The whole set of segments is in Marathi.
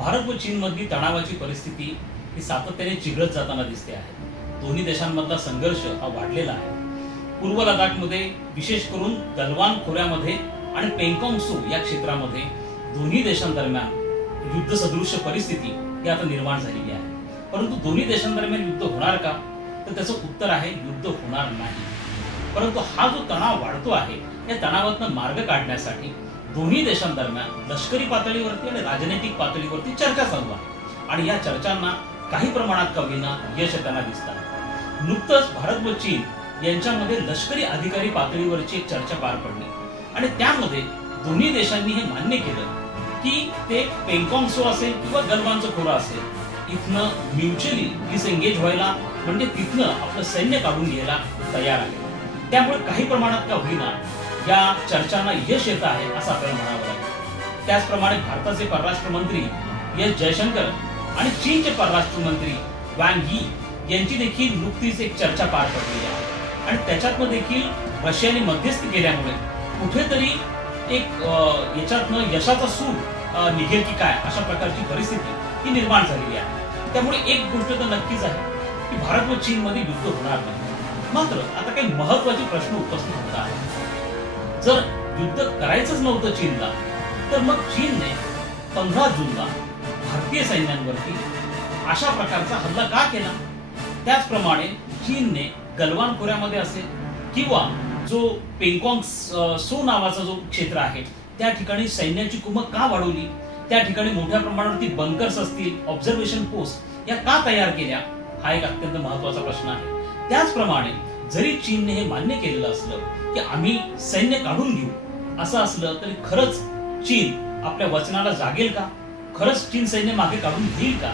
भारत व चीनमधली तणावाची परिस्थिती ही सातत्याने चिघळत जाताना दिसते आहे। दोन्ही देशांमधला संघर्ष हा वाढलेला आहे। पूर्व लडाखमध्ये विशेष करून गलवान खोऱ्यामध्ये आणि पेंगॉंग त्सो या क्षेत्रामध्ये दोन्ही देशांदरम्यान युद्ध सदृश परिस्थिती ही आता निर्माण झालेली आहे। परंतु दोन्ही देशांदरम्यान युद्ध होणार का, तर त्याचं उत्तर आहे युद्ध होणार नाही। परंतु हा जो तणाव वाढतो आहे या तणावातून मार्ग काढण्यासाठी दोन्ही देशांदरम्यान लष्करी पातळीवरती आणि राजनैतिक पातळीवरती चर्चा चालू आहे आणि या चर्चांना काही प्रमाणात का होईना यश येताना दिसतात। नुकतंच भारत व चीन यांच्यामध्ये लष्करी अधिकारी पातळीवरची एक चर्चा पार पडली आणि त्यामध्ये दोन्ही देशांनी हे मान्य केलं की ते पेंगॉंग त्सो असेल किंवा गलवानचं खोरं असेल, इथनं म्युच्युअली डिसएंगेज व्हायला म्हणजे तिथनं आपलं सैन्य काढून घ्यायला तयार आहे। त्यामुळे काही प्रमाणात का होईना या चर्चांना यश येत आहे असं आपल्याला म्हणावं लागेल। त्याचप्रमाणे भारताचे परराष्ट्र मंत्री एस जयशंकर आणि चीनचे परराष्ट्र मंत्री वँग यी यांची देखील नुकतीच एक चर्चा पार पडलेली आहे आणि त्याच्यातनं देखील रशियाने मध्यस्थी केल्यामुळे कुठेतरी एक याच्यातनं यशाचा सूर निघेल की काय अशा प्रकारची परिस्थिती ही निर्माण झालेली आहे। त्यामुळे एक गोष्ट तर नक्कीच आहे की भारत व चीन मध्ये युद्ध होणार नाही। मात्र आता काही महत्वाचे प्रश्न उपस्थित होत आहेत। जर युद्ध करायचंच नव्हतं चीनला, तर मग चीनने 15 जूनला भारतीय सैन्यांवरती अशा प्रकारचा हल्ला का केला? त्याचप्रमाणे चीनने गलवान खोऱ्यामध्ये असेल किंवा जो पेंगॉंग त्सो नावाचा जो क्षेत्र आहे त्या ठिकाणी सैन्याची कुमक का वाढवली, त्या ठिकाणी मोठ्या प्रमाणावरती बंकर्स असतील, ऑब्झर्वेशन पोस्ट या का तयार केल्या, हा एक अत्यंत महत्वाचा प्रश्न आहे। त्याचप्रमाणे जरी चीनने हे मान्य केलेलं असलं की आम्ही सैन्य काढून घेऊ असं असलं तरी खरंच चीन आपल्या वचनाला जागेल का? खरंच चीन सैन्य मागे काढून घेईल का?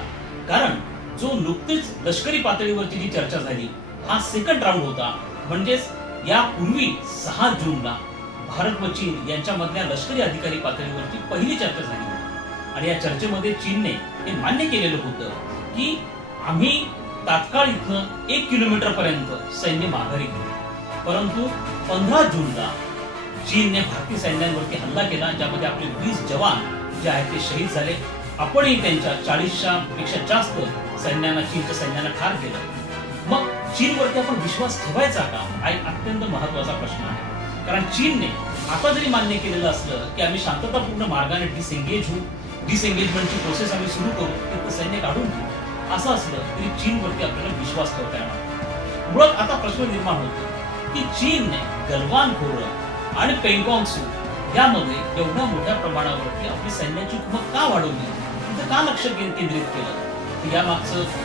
कारण जो नुकतीच लष्करी पातळीवरची जी चर्चा झाली हा सेकंड राऊंड होता, म्हणजेच यापूर्वी 6 जूनला भारत व चीन यांच्यामधल्या लष्करी अधिकारी पातळीवरची पहिली चर्चा झाली होती आणि या चर्चेमध्ये चीनने हे मान्य केलेलं होतं की आम्ही तात्काळ इथनं 1 किलोमीटर पर्यंत सैन्य माघारी घेऊ। परंतु 15 जूनला चीनने भारतीय सैन्यांवरती हल्ला केला, ज्यामध्ये आपले 20 जवान जे आहेत ते शहीद झाले। आपणही त्यांच्या 40 पेक्षा जास्त सैन्यांना, चीनच्या सैन्याला ठार केलं। मग चीनवरती आपण विश्वास ठेवायचा का, हा एक अत्यंत महत्वाचा प्रश्न आहे। कारण चीनने आता जरी मान्य केलेलं असलं की आम्ही शांततापूर्ण मार्गाने डिसएंगेज होऊ, डिसएंगेजमेंटची प्रोसेस आम्ही सुरू करू, तिथं सैन्य काढून घेऊ, असं असलं तरी चीनवरती आपल्याला विश्वास ठेवता येणार। मुळात आता प्रश्न निर्माण होतो की चीनने गलवान खोरं आणि पेंगॉंग त्सो यामध्ये एवढ्या मोठ्या प्रमाणावरती आपली सैन्याची कुमक का वाढवली, तिथं का लक्ष केंद्रित केलं, या मागचं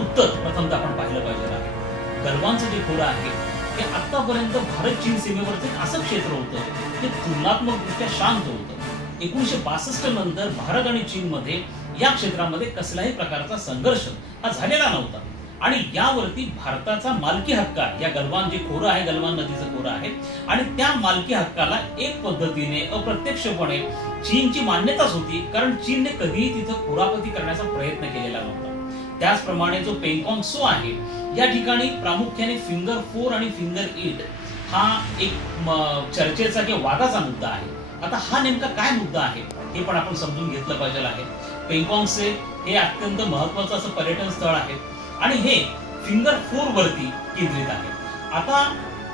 उत्तर प्रथमतः आपण पाहिलं पाहिजे आहे। गलवानचं जे खोरं आहे ते आतापर्यंत भारत चीन सीमेवरचं असं क्षेत्र होतं जे तुलनात्मकदृष्ट्या शांत होतं। 1962 नंतर भारत आणि चीन मध्ये या क्षेत्रामध्ये कसल्याही प्रकारचा संघर्ष हा झालेला नव्हता आणि यावरती भारताचा मालकी हक्क आहे। या गलवान जे खोरं आहे, गलवान नदीचं खोरं आहे आणि त्या मालकी हक्काला एक पद्धतीने अप्रत्यक्षपणे चीनची मान्यताच होती, कारण चीनने कधीही तिथं खोरापती करण्याचा प्रयत्न केलेला नव्हता। त्याचप्रमाणे जो पेंगॉंग त्सो आहे या ठिकाणी प्रामुख्याने फिंगर 4 आणि फिंगर 8 हा एक चर्चेचा किंवा वादाचा मुद्दा आहे। आता हा नेमका काय मुद्दा आहे हे पण आपण समजून घेतलं पाहिजे आहे। पेंगॉंग त्सो हे अत्यंत महत्वाचं असं पर्यटन स्थळ आहे आणि हे फिंगर 4 वरती केंद्रित आहे। आता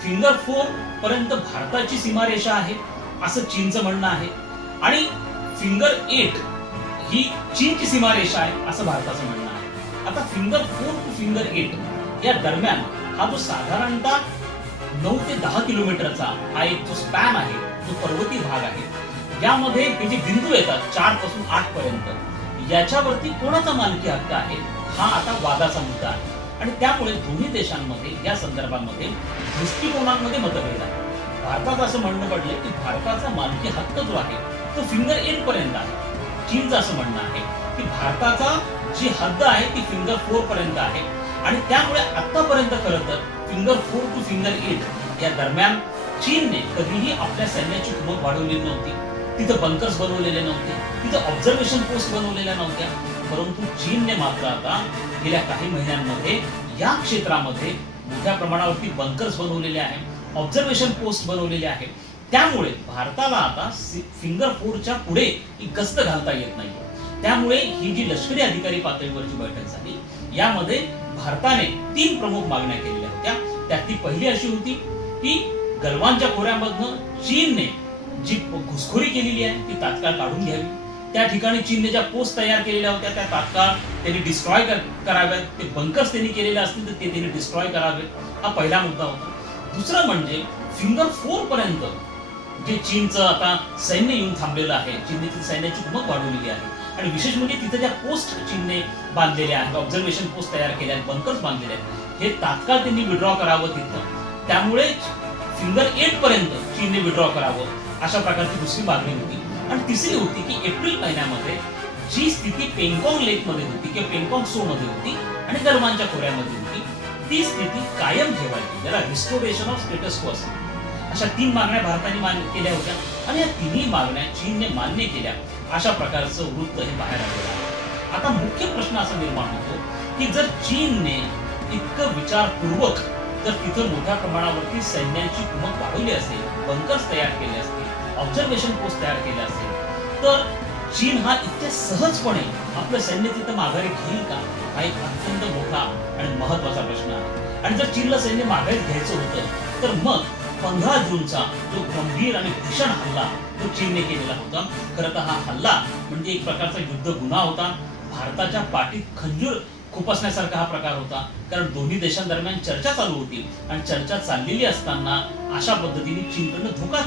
फिंगर 4 पर्यंत भारताची सीमारेषा आहे असं चीनचं म्हणणं आहे आणि फिंगर 8 ही चीनची सीमारेषा आहे असं भारताचं म्हणणं आहे। आता फिंगर 4 टू फिंगर 8 या दरम्यान हा जो साधारणतः 9 ते 10 किलोमीटरचा हा एक जो स्पॅन आहे, जो पर्वतीय भाग आहे, यामध्ये हे जे बिंदू येतात 4 पासून 8 पर्यंत, याच्यावरती कोणाचा मालकी हक्क आहे हा आता वादाचा मुद्दा आहे आणि त्यामुळे दोन्ही देशांमध्ये या संदर्भामध्ये दृष्टिकोनांमध्ये मतभेद आहे। भारतात असं म्हणणं पडलंय की भारताचा मालकी हक्क जो आहे तो फिंगर 8 पर्यंत आहे। चीनचं असं म्हणणं आहे की भारताचा जी हद्द आहे ती फिंगर 4 पर्यंत आहे आणि त्यामुळे आतापर्यंत खरं तर फिंगर 4 टू फिंगर 8 या दरम्यान चीनने कधीही आपल्या सैन्याची कुमक वाढवली नव्हती, तिथं बंकर्स बनवलेले नव्हते, तिथं ऑब्झर्वेशन पोस्ट बनवलेल्या नव्हत्या। परंतु चीनने मात्र आता गेल्या काही महिन्यांमध्ये या क्षेत्रामध्ये मोठ्या प्रमाणावरती बंकर्स बनवलेले आहेत, ऑब्झर्वेशन पोस्ट बनवलेले आहेत। त्यामुळे भारताला आता फिंगर 4च्या पुढे गस्त घालता येत नाही। त्यामुळे ही जी लष्करी अधिकारी पातळीवरची बैठक झाली, यामध्ये भारताने 3 प्रमुख मागण्या केलेल्या होत्या. त्यातली पहिली अशी होती की गलवानच्या खोऱ्यामधनं चीनने जी घुसखोरी केलेली आहे ती तात्काळ काढून घ्यावी. त्या ठिकाणी चीनने ज्या पोस्ट तयार केलेल्या होत्या त्या तात्काळ त्यांनी डिस्ट्रॉय कराव्यात. ते बंकर्स त्यांनी केलेले असतील तर ते त्यांनी डिस्ट्रॉय करावे. हा पहिला मुद्दा होता. दुसरं म्हणजे फिंगर 4 पर्यंत जे चीनचं आता सैन्य येऊन थांबलेलं आहे, चीनने तिथे सैन्याची कुमक वाढवलेली आहे आणि विशेष म्हणजे तिथे ज्या पोस्ट चीनने बांधलेल्या आहेत, ऑब्झर्वेशन पोस्ट तयार केल्या आहेत, बंकर्स बांधलेले आहेत, हे तात्काळ त्यांनी विड्रॉ करावं तिथं. त्यामुळे फिंगर 8 पर्यंत चीनने विड्रॉ करावं, अशा प्रकारची दुसरी मागणी होती. आणि तिसरी होती की एप्रिल महिन्यामध्ये जी स्थिती पेंगॉंग लेक मध्ये होती किंवा पेंगॉंग सो मध्ये होती आणि गलवानच्या खोऱ्यामध्ये होती, ती स्थिती कायम ठेवायची, ज्याला रिस्टोरेशन ऑफ स्टेटस को असं. अशा 3 मागण्या भारताने मान्य केल्या होत्या आणि या तिन्ही मागण्या चीनने मान्य केल्या, अशा प्रकारचं वृत्त हे बाहेर आलेलं आहे. आता मुख्य प्रश्न असा निर्माण होतो की जर चीनने इतकं विचारपूर्वक जर तिथं मोठ्या प्रमाणावरती सैन्याची कुमक वाढवली असेल, बंकर्स तयार केले असतील, ऑब्झर्वेशन पोस्ट तयार केले असतील, तर चीन हा इतक्या सहजपणे आपलं सैन्य तिथं माघारी घेईल का? हा एक अत्यंत मोठा आणि महत्वाचा प्रश्न आहे. आणि जर चीनला सैन्य माघारी घ्यायचं होतं तर मग 15 जूनचा जो गंभीर आणि भीषण हल्ला तो चीनने केलेला होता, खरं तर हा हल्ला म्हणजे एक प्रकारचा युद्ध गुन्हा होता. भारताच्या पाठीत खंजूर खुपसण्यासारखा हा प्रकार होता. कारण दोन्ही देशांदरम्यान चर्चा चालू होती आणि चर्चा चाललेली असताना अशा पद्धतीने चीनकडनं धोका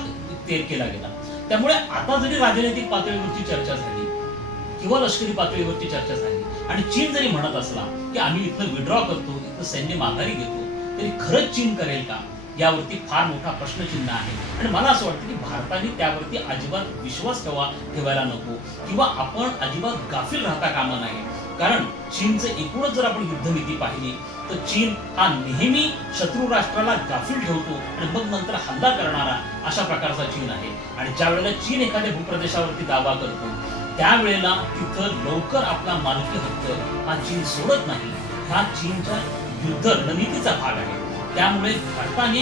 केला गेला. त्यामुळे आता जरी राजनैतिक पातळीवरची चर्चा झाली किंवा लष्करी पातळीवरची चर्चा झाली आणि चीन जरी म्हणत असला की आम्ही इथनं विड्रॉ करतो, इथं सैन्य माघारी घेतो, तरी खरंच चीन करेल का, यावरती फार मोठा प्रश्नचिन्ह आहे. आणि मला असं वाटतं की भारताने त्यावरती अजिबात विश्वास ठेवायला नको किंवा आपण अजिबात गाफील राहता कामा नये. कारण चीनचं एकूणच जर आपण युद्धनीती पाहिली तर चीन हा नेहमी शत्रू राष्ट्राला गाफील ठेवतो आणि मग नंतर हल्ला करणारा अशा प्रकारचा चीन आहे. आणि ज्या वेळेला चीन एखाद्या भूप्रदेशावरती दावा करतो त्यावेळेला तिथं लवकर आपला मालकी हक्क हा चीन सोडत नाही. हा चीनच्या युद्ध रणनीतीचा भाग आहे. त्यामुळे भारताने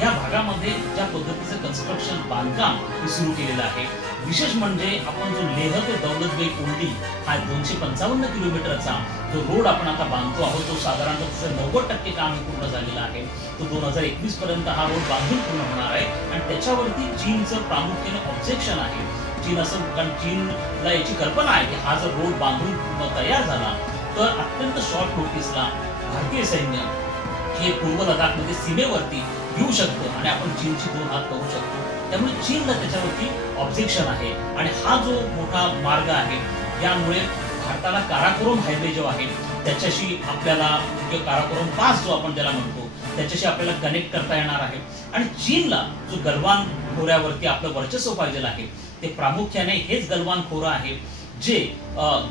या भागामध्ये ज्या पद्धतीचं कन्स्ट्रक्शन बांधकाम सुरू केलेलं आहे, विशेष म्हणजे आपण जो लेह ते दौलत बेग ओल्डी हा 255 किलोमीटरचा जो रोड आपण आता बांधतो आहोत, तो साधारणतः त्याचं 90% काम पूर्ण झालेलं आहे. तो 2021 पर्यंत हा रोड बांधून पूर्ण होणार आहे आणि त्याच्यावरती चीनचं प्रामुख्याने ऑब्जेक्शन आहे. चीन असं, कारण चीनला याची कल्पना आहे की हा जर रोड बांधून तयार झाला तर अत्यंत शॉर्ट नोटीसला भारतीय सैन्य हे पूर्व लडाखमध्ये सीमेवरती येऊ शकतं आणि आपण चीनची 2 हात करू शकतो. त्यामुळे चीनला त्याच्यावरती ऑब्जेक्शन आहे. आणि हा जो मोठा मार्ग आहे यामुळे भारताला काराकोरम हायवे जो आहे त्याच्याशी आपल्याला, काराकोरम पास जो आपण ज्याला म्हणतो, त्याच्याशी आपल्याला कनेक्ट करता येणार आहे. आणि चीनला जो गलवान खोऱ्यावरती आपलं वर्चस्व पाहिजे आहे ते प्रामुख्याने हेच गलवान खोरं आहे जे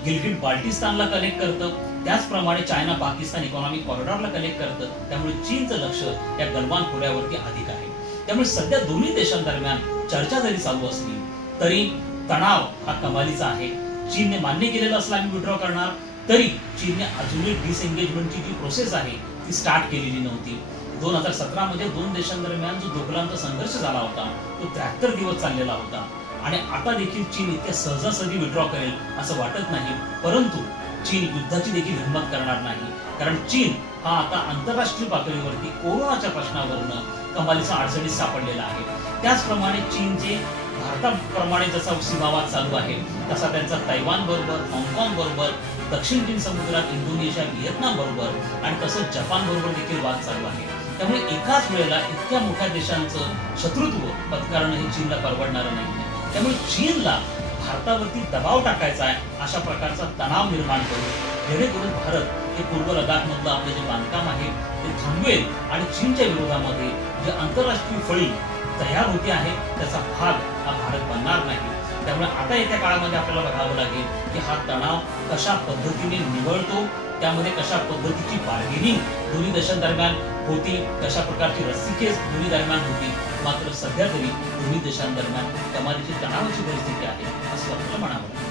गिलगिट बाल्टिस्तानला कनेक्ट करतं, त्याचप्रमाणे चायना पाकिस्तान इकॉनॉमिक कॉरिडॉरला कनेक्ट करतं. त्यामुळे चीनचं लक्ष या गलवान खोऱ्यावरती अधिक आहे. त्यामुळे सध्या दोन्ही देशांदरम्यान चर्चा जरी चालू असली तरी तणाव हा कमालीचा आहे. चीनने मान्य केलेलं असलं आम्ही विड्रॉ करणार, तरी चीनने अजूनही डिसएंगेजमेंटची जी प्रोसेस आहे ती स्टार्ट केलेली नव्हती. 2017 मध्ये 2 देशांदरम्यान जो दोघलांचा संघर्ष झाला होता तो 73 दिवस चाललेला होता आणि आता देखील चीन इतक्या सहजासहजी विड्रॉ करेल असं वाटत नाही. परंतु चीन युद्धाची देखील हिंमत करणार नाही, कारण चीन हा आता आंतरराष्ट्रीय पातळीवरती कोरोनाच्या प्रश्नावरनं कमालीचा अडचणीत सापडलेला आहे. त्याचप्रमाणे चीनचे भारताप्रमाणे जसा सीमावाद चालू आहे तसा त्यांचा तैवान बरोबर, हाँगकाँग बरोबर, दक्षिण चीन समुद्रात इंडोनेशिया, व्हिएतनाम बरोबर आणि तसंच जपान बरोबर देखील वाद चालू आहे. त्यामुळे एकाच वेळेला इतक्या मोठ्या देशांचं शत्रुत्व पत्करणं हे चीनला परवडणारं नाही. त्यामुळे चीनला भारतावरती दबाव टाकायचा आहे अशा प्रकारचा तणाव निर्माण करून, जेणेकरून भारत हे पूर्व लडाखमधलं आपलं जे बांधकाम आहे ते थांबवेल आणि चीनच्या विरोधामध्ये जे आंतरराष्ट्रीय फळी तयार होते आहे त्याचा भाग हा भारत बनणार नाही. त्यामुळे आता येत्या काळामध्ये आपल्याला बघावं लागेल की हा तणाव कशा पद्धतीने निवळतो, त्यामध्ये कशा पद्धतीची बार्गेनिंग दोन्ही देशांदरम्यान होती, कशा प्रकारची रस्सीखेच दोन्ही दरम्यान होती. मात्र सध्या तरी दोन्ही देशांदरम्यान कमालीची तणावाची परिस्थिती आहे असं आपल्याला म्हणावं.